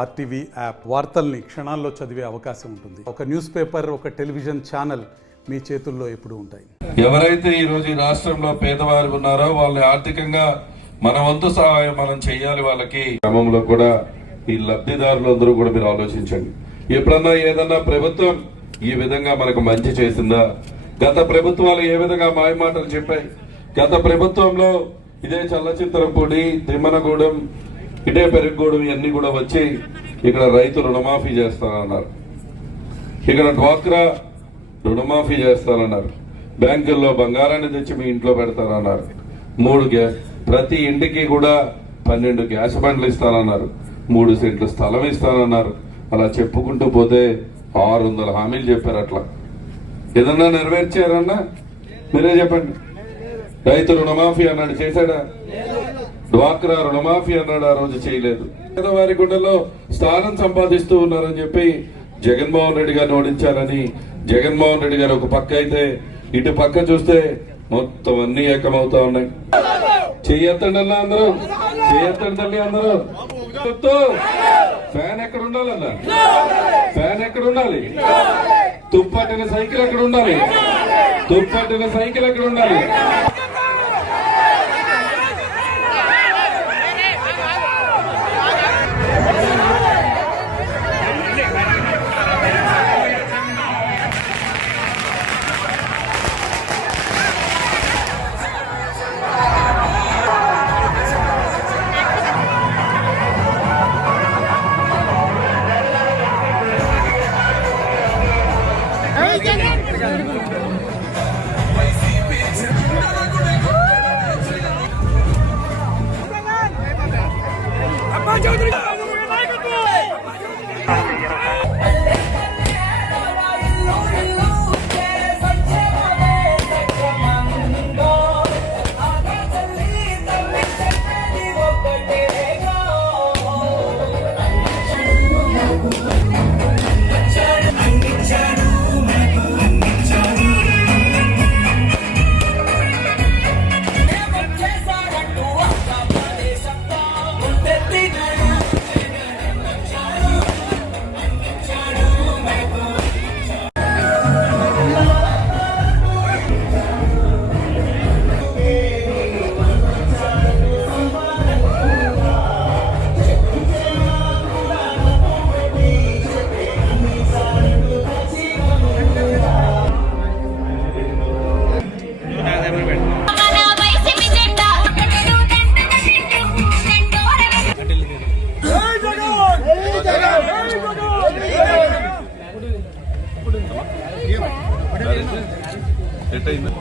RTV app వార్తల్ని క్షణాల్లో చదివే అవకాశం ఉంటుంది. ఒక న్యూస్ పేపర్, ఒక టెలివిజన్ ఛానల్ మీ చేతుల్లో ఎప్పుడూ ఉంటాయి. ఎవరైతే ఈ రోజు ఈ రాష్ట్రంలో పేదవారు ఉన్నారో వాళ్ళని ఆర్థికంగా మన వంతు సహాయం మనం చేయాలి. వాళ్ళకి క్రమంలో కూడా ఈ లబ్ధిదారులందరూ కూడా మీరు ఆలోచించండి. ఎప్పుడన్నా ఏదన్నా ప్రభుత్వం ఈ విధంగా మనకు మంచి చేసిందా? గత ప్రభుత్వాలు ఏ విధంగా మాయమాటలు చెప్పాయి? గత ప్రభుత్వంలో ఇదే చల్లచింతలపూడి, తిమ్మనగూడెం, ఇటే పెరుగూడెం ఇవన్నీ కూడా వచ్చి ఇక్కడ రైతు రుణమాఫీ చేస్తానన్నారు, ఇక్కడ డ్వాక్రా రుణమాఫీ చేస్తానన్నారు, బ్యాంకుల్లో బంగారాన్ని తెచ్చి మీ ఇంట్లో పెడతానన్నారు, 3 ప్రతి ఇంటికి కూడా 12 గ్యాస్ బండ్లు ఇస్తానన్నారు, 3 సెంట్లు స్థలం ఇస్తానన్నారు. అలా చెప్పుకుంటూ పోతే 600 హామీలు చెప్పారు. అట్లా ఏదన్నా నెరవేర్చారన్నా మీరే చెప్పండి. రైతు రుణమాఫీ అన్నాడు, చేశాడా? డ్వాక్రా రుణమాఫీ అన్నాడు, ఆ రోజు చేయలేదు. పేదవారి గుండెల్లో స్థానం సంపాదిస్తూ ఉన్నారని చెప్పి జగన్మోహన్ రెడ్డి గారిని ఓడించాలని జగన్మోహన్ రెడ్డి గారు ఒక పక్క అయితే, ఇటు పక్క చూస్తే మొత్తం అన్ని ఏకమవుతా ఉన్నాయి. చెయ్యొద్దండి అందరూ, చెయ్యొద్దండి అందరూ. ఫ్యాన్ ఎక్కడ ఉండాలన్నా? ఫ్యాన్ ఎక్కడ ఉండాలి? తుప్పట్టిన సైకిల్ ఎక్కడ ఉండాలి? తుప్పట్టిన సైకిల్ ఎక్కడ ఉండాలి?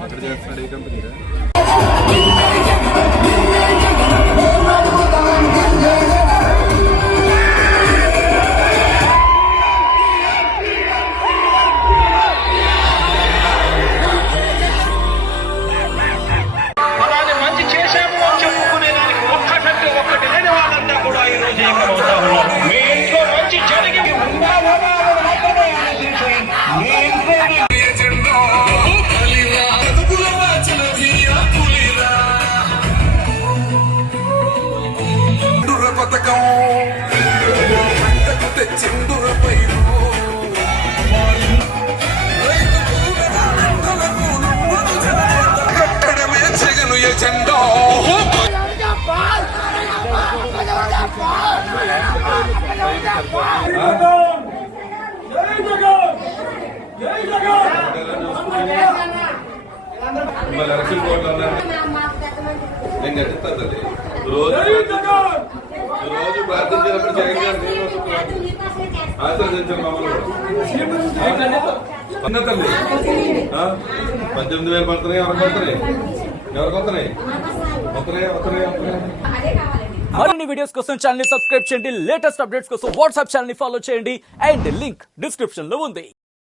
అక్కడ చేస్తున్నాడు ఏ కంపెనీరా? అలాగే మంచి చేశాము అని చెప్పుకునే దానికి ఒక్కటంటే ఒక్కటి లేని వాళ్ళంతా కూడా ఈ రోజు ఏకమవుతా ఉన్నారు. మీ ఇంట్లో మంచి జరిగి మాత్రమే ఆలోచించి మీ ఇంట్లో నేను ఎడుతుంది రోజు ప్రార్థించినప్పుడు జగన్ ఆశీర్వదించాను మమ్మల్ని. 18,000 పడుతున్నాయి. ఎవరికి పడుతున్నాయి? ఎవరికి వస్తున్నాయి? మరిన్ని వీడియోస్ కోసం ఛానల్ ని సబ్స్క్రైబ్ చేయండి. లేటెస్ట్ అప్డేట్స్ కోసం వాట్సాప్ ఛానల్ ని ఫాలో చేయండి. అండ్ లింక్ డిస్క్రిప్షన్ లో ఉంది.